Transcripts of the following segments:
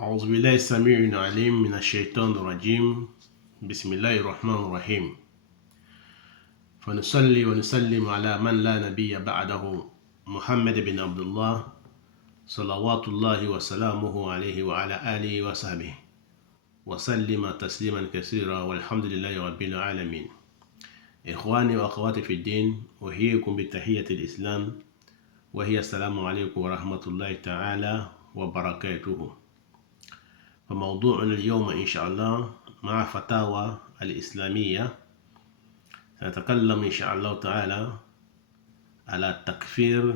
أعوذ بالله السميع العليم من الشيطان الرجيم. بسم الله الرحمن الرحيم. فنصلي ونسلم على من لا نبي بعده محمد بن عبد الله صلوات الله وسلامه عليه وعلى آله وصحبه وسلم تسليما كثيرا والحمد لله رب العالمين. إخواني وأخواتي في الدين، أحييكم بتحية الإسلام وهي السلام عليكم ورحمة الله تعالى وبركاته. فموضوعنا اليوم إن شاء الله مع فتاوى الإسلامية. سنتكلم إن شاء الله تعالى على التكفير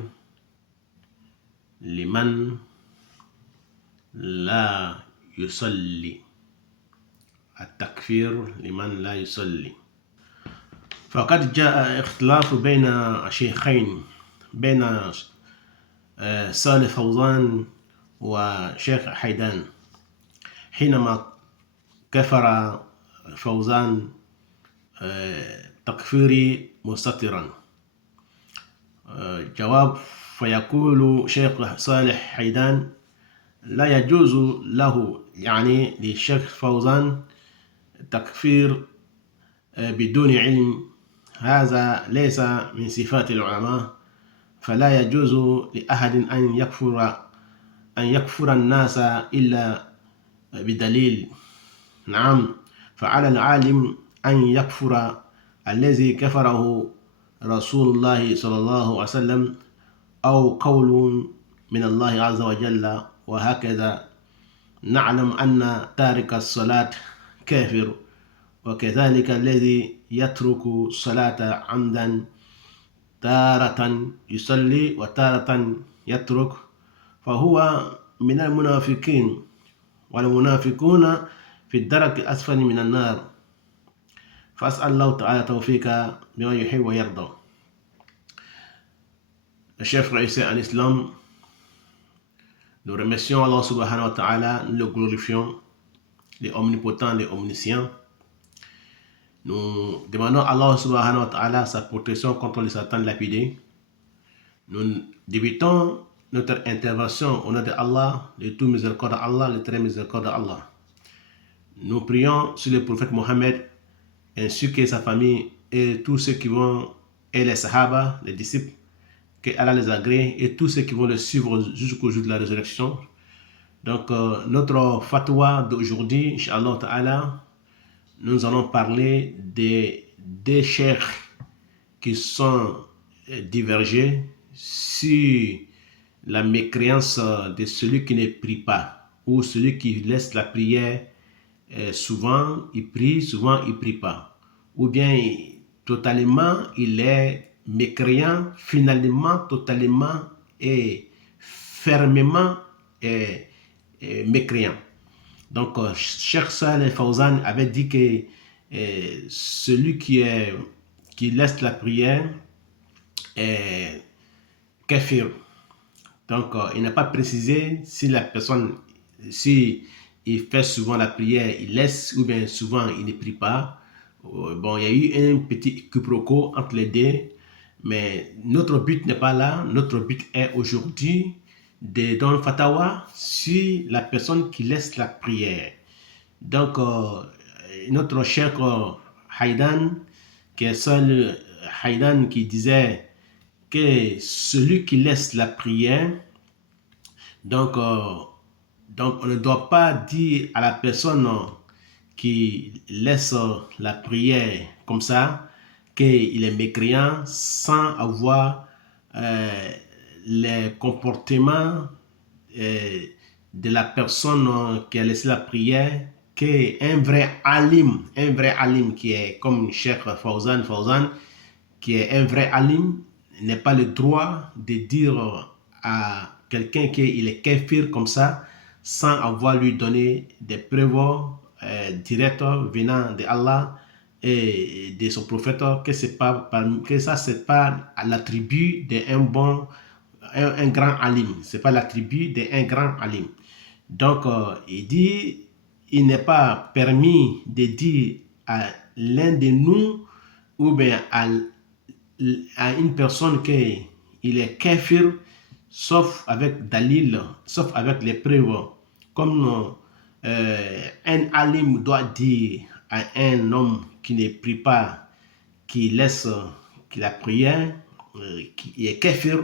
لمن لا يصلي. التكفير لمن لا يصلي. فقد جاء اختلاف بين الشيخين، بين صالح فوزان وشيخ حيدان، حينما كفر فوزان تكفيري مستترا. جواب: فيقول شيخ صالح حيدان لا يجوز له، يعني للشيخ فوزان، تكفير بدون علم. هذا ليس من صفات العلماء، فلا يجوز لأحد أن يكفر الناس إلا بدليل. نعم، فعلى العالم أن يكفر الذي كفره رسول الله صلى الله عليه وسلم أو قول من الله عز وجل، وهكذا نعلم أن تارك الصلاة كافر، وكذلك الذي يترك الصلاة عمدا تارة يصلي وتارة يترك فهو من المنافقين، والمنافقون في الدرك الأسفل من النار. فأسأل الله تعالى توفيق بما يحب ويرضى. Le chef frère en islam, nous remercions Allah subhanahu wa ta'ala, nous le glorifions, les omnipotents, les omniscients. Nous demandons à Allah subhanahu wa ta'ala sa protection contre les satans lapidés. Nous débutons notre intervention au nom de Allah, le tout miséricorde Allah, le très miséricorde Allah. Nous prions sur le prophète Mohammed ainsi que sa famille et tous ceux qui vont, et les sahaba, les disciples, que Allah les agrée, et tous ceux qui vont le suivre jusqu'au jour de la résurrection. Donc notre fatwa d'aujourd'hui, Inch'Allah Ta'ala, nous allons parler des deux cheikhs qui sont divergés sur la mécréance de celui qui ne prie pas, ou celui qui laisse la prière. Souvent il prie, souvent il prie pas, ou bien totalement il est mécréant, finalement totalement et fermement mécréant. Donc Cheikh Saleh Fawzan avait dit que celui qui laisse la prière est kafir. Donc il n'a pas précisé si la personne, si il fait souvent la prière, il laisse, ou bien souvent il ne prie pas. Bon, il y a eu un petit quiproquo entre les deux, mais notre but n'est pas là. Notre but est aujourd'hui de donner fatawa sur la personne qui laisse la prière. Donc, notre cher Haïdan, qui est seul Haïdan, qui disait que celui qui laisse la prière, donc on ne doit pas dire à la personne qui laisse la prière comme ça qu'il est mécréant sans avoir les comportements de la personne qui a laissé la prière, qu'un vrai alim qui est comme Cheikh Fawzan, qui est un vrai alim, n'est pas le droit de dire à quelqu'un qu'il est kafir comme ça, sans avoir lui donné des preuves directes venant de Allah et de son prophète, que ça c'est pas l'attribut un grand alim, c'est pas l'attribut d'un grand alim. Donc il dit, il n'est pas permis de dire à l'un de nous ou bien à une personne qu'il est kafir, sauf avec dalil, sauf avec les preuves Comme un alim doit dire à un homme qui ne prie pas, qui laisse la prière, qui est kafir,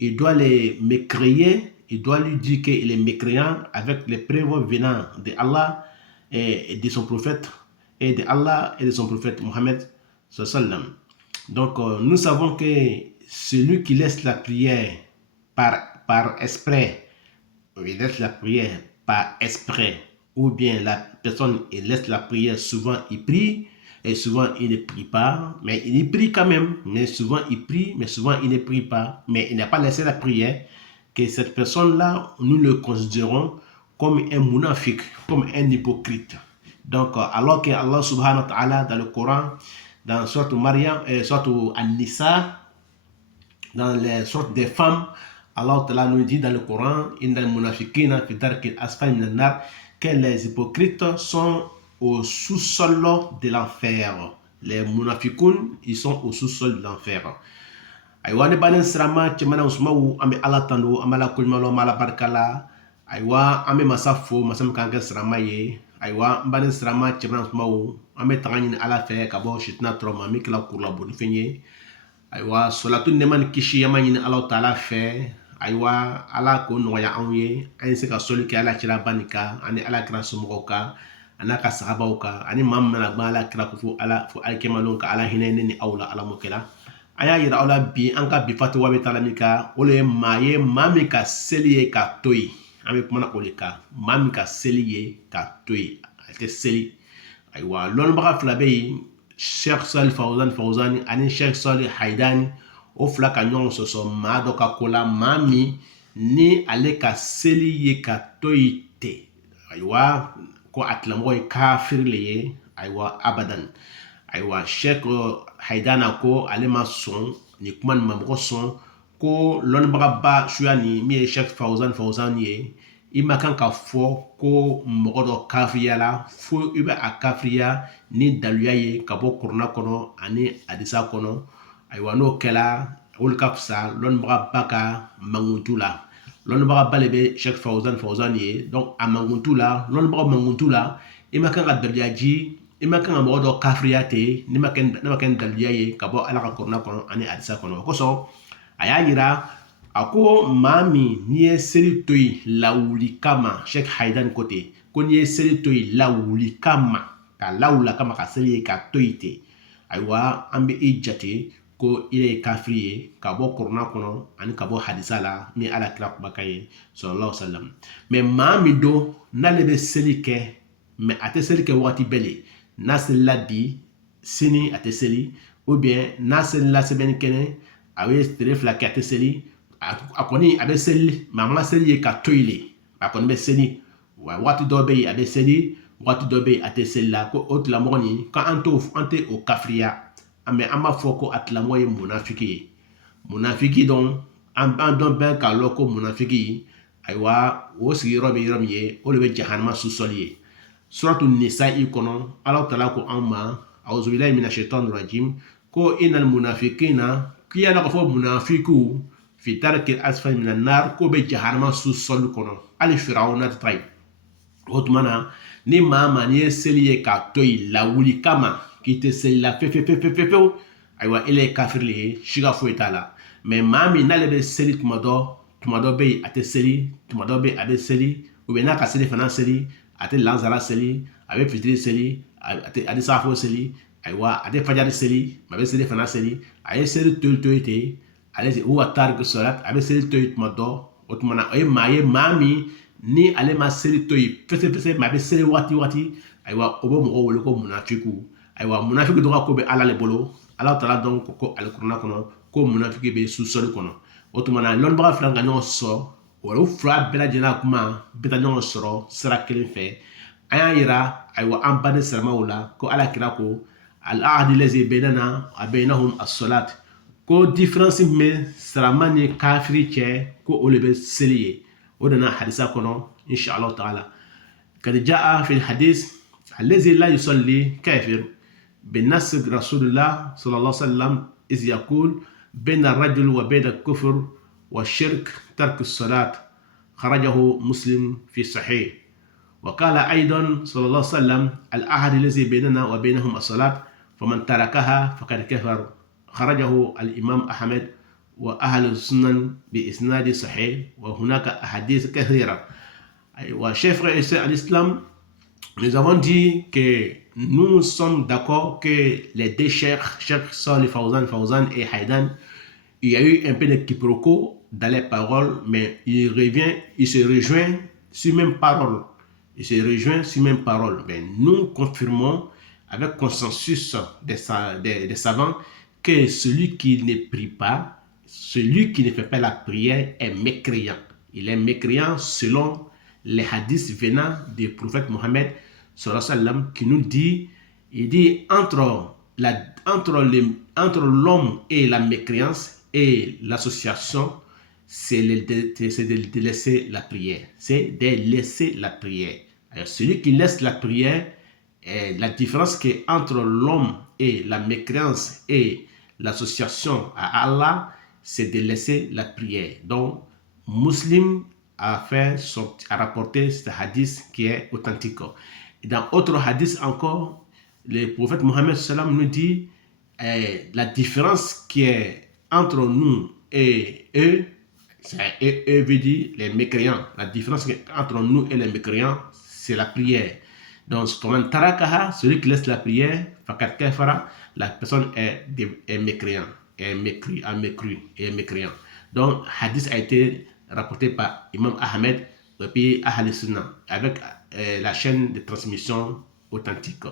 il doit les mécréer, il doit lui dire qu'il est mécréant avec les preuves venant de Allah et de son prophète, et de Allah et de son prophète Mohammed sallam. Donc nous savons que celui qui laisse la prière par esprit, il laisse la prière par esprit, ou bien la personne il laisse la prière, souvent il prie, et souvent il ne prie pas, mais il prie quand même, mais souvent il prie, mais souvent il ne prie pas, mais il n'a pas laissé la prière, que cette personne-là, nous le considérons comme un munafik, comme un hypocrite. Donc, alors que Allah subhanahu wa ta'ala dans le Coran, dans sorte Maryam, sorte An-Nisa, dans les sortes des femmes, Allah Ta'ala nous dit dans le Coran, que les hypocrites sont au sous-sol de l'enfer. Les munafikoun, ils sont au sous-sol de l'enfer. Aywa ne banen sirama cemana usmawu ambe ala tando amala kulmalo mala barkala aywa ambe masafo masam kanka sirama ye aywa banen sirama cemana usmawu ambe tagani ala fe kabo shitna troma mikla kurla boni fenye aywa solatu neman kishi yamani ala taala fe aywa ala ko noya anwe an se ka soli ke ala kira banika ani ala kira sumoka anaka sahabauka ani mamma ala kira ko fu ala fu alkemalon ka ala hinene ni awla ala mokela aya yira ala bi an ka bi fatu wabe talamika ole maye mami ka seli ka toyi ame kuma na ole ka mami ka seli ka toyi ate seli aywa lon baga flabe Cheikh Salih Fawzani ani Cheikh Salih Haidani o fila ka ɲɔgɔn sɔsɔ maa dɔ ka ko la maa min ni ale ka seli ye ka toyi tɛ aywa ko a tilamɔgɔ ye kafiri le ye aywa abadan aywa Cheikh Haidana ko ale ma sɔn ni kuma nin ma mɔgɔ sɔn ko lɔnnibagaba suya ni min ye Cheikh Fawzani ye i ma kan ka fɔ ko mɔgɔ dɔ kafiriya la fo i bɛ a kafiriya ni daluya ye ka bɔ kuruna kɔnɔ ani hadisa kɔnɔ aywa n'o kɛla olu ka fisa lɔnnibagaba ka mankutu la lɔnnibagaba le bɛ Cheikh Fawzani ye donc a mankutu la lɔnnibaga mankutu la i ma kan ka daluya ji i ma kan ka mɔgɔ dɔ kafiriya ten ne ma kɛ ni daluya ye ka bɔ ala ka kuruna kɔnɔ ani hadisa kɔnɔ o kosɔn a y'a yira a ko maa min n'i ye seli to yen lawuli kama Cheikh Haidani ko ten ko n'i ye seli to yen lawuli kama ka lawula kama ka seli ye ka to yen ten ayiwa an bɛ i jate ko i ye kafiri ye ka bɔ kuruna kɔnɔ ani ka bɔ hadisa la min ala kira kumakan ye sallallahu alaihi wa sallam mais maa min don n'ale bɛ seli kɛ mais a tɛ seli kɛ waati bɛɛ le n'a selila bi sini a tɛ seli ou bien n'a selila sɛbɛnni kɛnɛ a bɛ tile fila kɛ a tɛ seli a kɔni a bɛ seli mais an ka seli ye ka to yen le a kɔni bɛ seli wa waati dɔ bɛ yen a bɛ seli waati dɔ bɛ yen a tɛ seli la ko o tilamɔgɔ nin ko an tɛ o kafiriya mais an b'a fɔ ko a tilamɔgɔ ye munafiki ye munafiki dɔn an dɔn bɛɛ k'a lɔn ko munafiki ayiwa o sigiyɔrɔ bɛ yɔrɔ min ye o de bɛ jahanama susɔli ye suratu nisa'i kɔnɔ ala tala ko an ma awuzubilayi mina shaitani rajim ko inal munafikina k'i y'a dɔn k'a fɔ munafikiw fi darkil asfali minan nar ko bɛ jahanama susɔli kɔnɔ hali firawuna tɛ taa yen o tuma na ni maa ma n'i ye seli ye k'a to yen lawuli kama k'i tɛ seli la fewu ayiwa ele ye kafiri le ye siga foyi t'a la mais maa min n'ale bɛ seli tuma dɔ bɛ yen a tɛ seli tuma dɔ bɛ yen a bɛ seli ou bien n'a ka seli fana seli a tɛ lansara seli a bɛ fitiri seli a tɛ safo seli ayiwa a tɛ fajari seli a bɛ seli fana seli a ye seli to yen ten ale wa tarik solat a bɛ seli to yen tuma dɔ o tuma na o ye maa min ni ale ma seli to yen fɛsɛfɛsɛ mais a bɛ seli waati ayiwa o bɛ mɔgɔw wele ko munafiku ayiwa munafiki dɔ ka ko bɛ ala le bolo ala taala dɔn ko alikuruna kɔnɔ ko munafiki bɛ susɔli kɔnɔ o tuma na lɔnnibaga fila ka ɲɔgɔn sɔrɔ o fila bɛɛ lajɛlen kuma bɛ taa ɲɔgɔn sɔrɔ sira kelen fɛ an y'a yira ayiwa an baden siramaw la ko ala kira ko al-ahdi lazi baynana wa baynahum as-salat ko différence min bɛ sirama ni kafiri cɛ ko o de bɛ seli ye o de na hadisa kɔnɔ inshallah taala kad jaa fi al-hadith allazi la yusalli kafir بنص رسول الله صلى الله عليه وسلم إذ يقول بين الرجل وبين الكفر والشرك ترك الصلاة خرجه مسلم في صحيح وقال أيضا صلى الله عليه وسلم العهد الذي بيننا وبينهم الصلاة فمن تركها فقد كفر خرجه الإمام أحمد وأهل السنن بإسناد صحيح وهناك أحاديث كثيرة. Chers frères et sœurs à l'islam, nous avons dit que nous sommes d'accord que les deux cheikhs Salih Fawzan et Haïdan, il y a eu un peu de quiproquo dans les paroles, mais il se rejoint sur même parole. Mais nous confirmons avec consensus des savants que celui qui ne prie pas, celui qui ne fait pas la prière est mécréant. Il est mécréant selon les hadiths venant du prophète Mohammed sallallahu alayhi wa sallam, qui nous dit, il dit entre l'homme et la mécréance et l'association, c'est de laisser la prière. C'est de laisser la prière. Alors, celui qui laisse la prière, la différence que entre l'homme et la mécréance et l'association à Allah, c'est de laisser la prière. Donc, Muslim a rapporté ce hadith qui est authentique. Et dans autre hadith encore, le prophète Mohammed sallam nous dit la différence qui est entre nous et eux, eux veut dire les mécréants. La différence entre nous et les mécréants, c'est la prière. Donc, celui qui laisse la prière, la personne est mécréant, est mécréant. Donc, hadith a été rapporté par Imam Ahmed et puis Ahl Sunnah avec la chaîne de transmission authentique.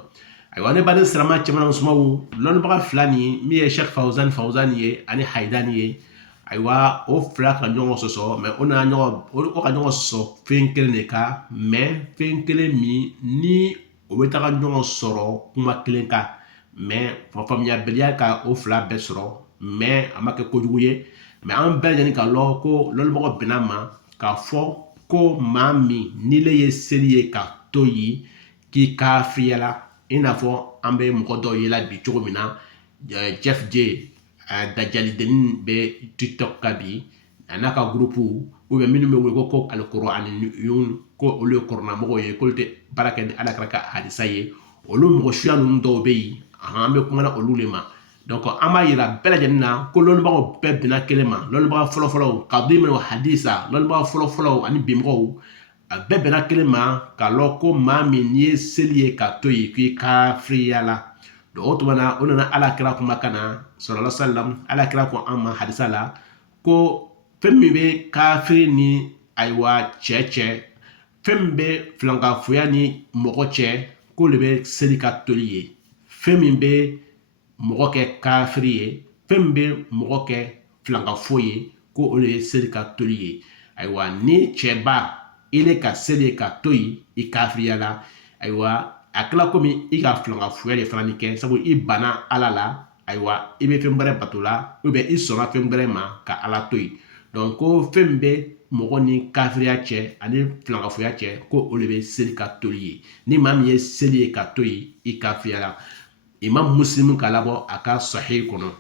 On est basé sur la chaîne l'on va flani mi Cheikh Fawzan ye ani Haïdan ye aywa o fla ka ñongo soso mais on a ñongo o ka ñongo so fenkele ne ka mais fenkele mi ni o beta ka ñongo soro kuma kelen ka mais famia belia ka o fla be soro mais amake ko juguye mais an bɛɛ lajɛlen ka lɔ ko lɔnnibagaw bɛnna ma k'a fɔ ko maa min ni le ye seli ye ka to yi k'i kafiriyala i n'a fɔ an bɛ mɔgɔ dɔw ye la bi cogo min na Jeff J dajalidenin bɛ TikTok ka bi a n'a ka gurupu minnu bɛ wele ko Alikuraniyun ko olu ye kɔrɔnamɔgɔw ye k'olu tɛ baara kɛ ni Alakira ka hadisa ye olu mɔgɔ suya ninnu dɔw bɛ yen an bɛ kumana olu de ma. Donc, an b'a yira bɛɛ lajɛlen na ko lɔnnibagaw bɛɛ bɛnna kelen ma, lɔnnibaga fɔlɔfɔlɔw ka di minɛ o hadisa lɔnnibaga fɔlɔfɔlɔw ani bimɔgɔw a bɛɛ bɛnna kelen ma k'a lɔn ko maa min n'i ye seli ye ka to yen k'i kafiriyala. Donc o tuma na o nana Alakira kumakan na sallallahu alaihi wa sallam, Alakira ko an ma hadisa la ko fɛn min bɛ kafiri ni ayiwa cɛ fɛn min bɛ filankafoya ni mɔgɔ cɛ k'o de bɛ seli ka toli ye, fɛn min bɛ mɔgɔ kɛ kafiri ye, fɛn min bɛ mɔgɔ kɛ filankafo ye ko o de ye seli ka toli ye. Ayiwa ni cɛba i le ka seli ye ka to yen i kafiriyala, ayiwa a kɛla komi i ka filankafoya de fana ni kɛ sabu i banna Ala la, ayiwa i bɛ fɛn wɛrɛ bato la ou bien i sɔnna fɛn wɛrɛ ma ka Ala to yen. Donc ko fɛn min bɛ mɔgɔ ni kafiriya cɛ ani filankafoya cɛ ko o de bɛ seli ka toli ye. Ni maa min ye seli ye ka to yen i kafiriyala. Imam Muslim k'a labɔ a ka sahih kɔnɔ.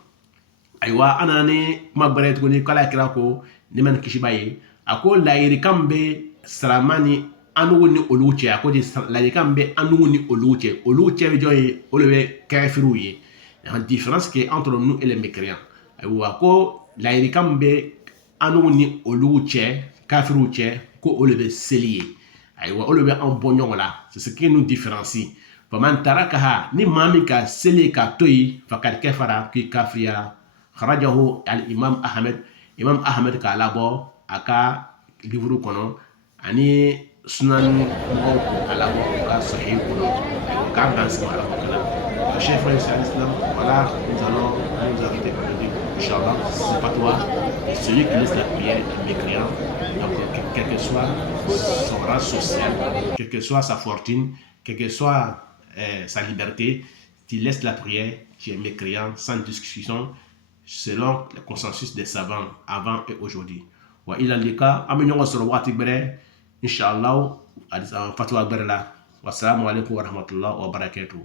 Ayiwa an nana ni kuma bɛrɛ tuguni k'Ala kira ko ni ma ni kisi b'a ye a ko layirikan bɛ sarama ni anugu ni olu cɛ, a ko de layirikan bɛ anugu ni olu cɛ bɛ jɔn ye, olu bɛ kafiriw ye. La différence qui est entre nous et les mécréants. Ayiwa ko layirikan bɛ anugu ni olu cɛ kafiriw cɛ ko olu bɛ seli ye. Ayiwa olu bɛ an bɔ ɲɔgɔn la, c'est ce qui nous différencie. فمن تركها نمامي كسلي كاتوي فقد كفر كي كافريا خرجه الإمام أحمد كالابو أكا ليفرو كونو أني سنن كالابو أكا صحيح كونو كام دانس كالابو كلا الشيخ فرنسي الإسلام voilà nous allons nous arrêter aujourd'hui Inch'Allah. C'est pas toi celui qui laisse la prière est mécréant. Donc quel que soit son rang social, quelle que soit sa fortune, quelle que soit sa liberté, tu laisses la prière, tu es mécréant sans discussion selon le consensus des savants avant et aujourd'hui. Wa ila lika aminyo soro wati bere inshallah fatwa bere la. Wassalamu alaikum wa rahmatullahi wa barakatuh.